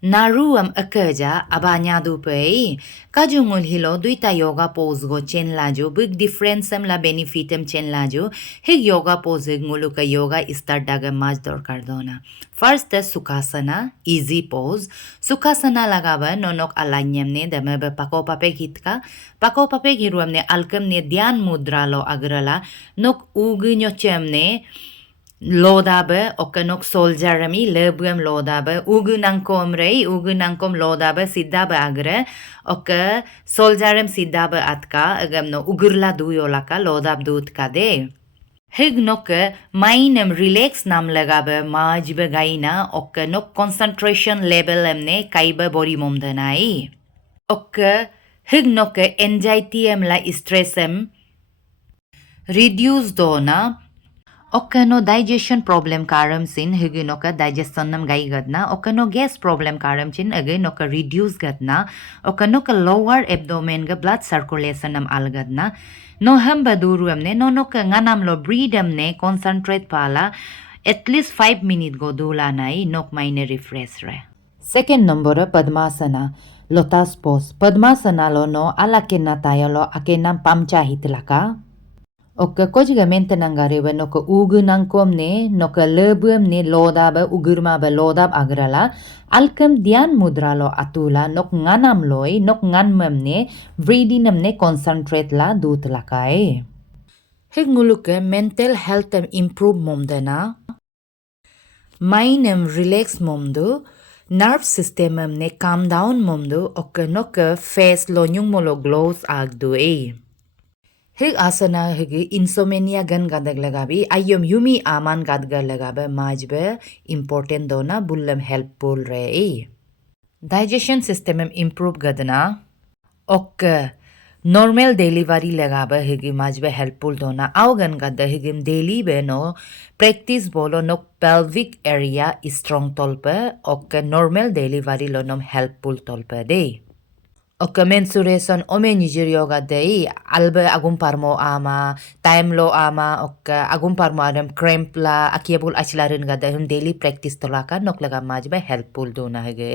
Naruam akerja abanya dupe kajungul hilo duita yoga pose go chen lajo big difference la benefitem chen lajo hig yoga pose nguluka yoga start daga maj dorkar dona. First is Sukhasana, easy pose. Sukhasana lagaba nonok alanyam ne dame pako papek hitka. Pako papek hiruam ne alkem ne dhyan mudra lo agrala nok ugu nyochem ne Lodabe, okanok soljarami, lebuem lodabe, ugunankom rei, ugunankom lodabe, sidabe agre, oka soljarem sidabe atka, agamno ugurla duyolaka, lodab dutka de. Hignoke mainem relax nam lagabe majbe gaina, oka nok concentration level emne kaiba body momdanai. Oka hignoke anxiety em la stressem reduce dona, Okano digestion problem karam sin higinoka digestion nam gai gadna okano gas problem karam chin again oka reduce gadna okano ka lower abdomen ga blood circulation nam al gadna no ham baduru amne no no ka nganam lo breathe amne concentrate pala at least 5 minute go dula nai nok maine refresh re second number Padmasana Lotus pose Padmasana lo no alakena tayalo akenam pamcha hitlaka Oka kojigamente nangareba noka ugu nangkom ne noka lebuem ne lodaba ugurma ba lodab agrala alkem dhyan mudra lo atula nok nganam loi nok nganmem ne breathing ne concentrate la dut lakai hegnguluke mental health improve momdana mind relax momdu nerve system ne calm down momdu oka noka face lo nyungmolo glows agdu Hig asana higi insomnia gan gadag lagabi ayom yumi aman gadgar lagabe majbe important dona bullam helpful re digestion system improve gadna ok normal delivery lagabe higi majbe helpful dona aw gan gadda higim daily be no practice bolo no pelvic area strong tolpe ok normal delivery lo nom helpful tolpe de Oka mensuration ome nigeria gadai albe agum parmo ama time lo ama oka agum parmo adam cramp la akiabul achlarin gadai hum daily practice tolaka nok laga majba helpful dona hege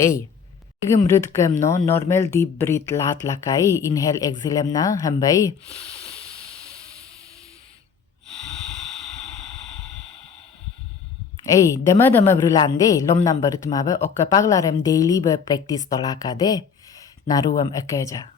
Igim mrid kem no normal deep breath lat lakai inhale exhale na hambai dama brulande lom number tmabe oka paglarem daily be practice tolaka de naruam akeja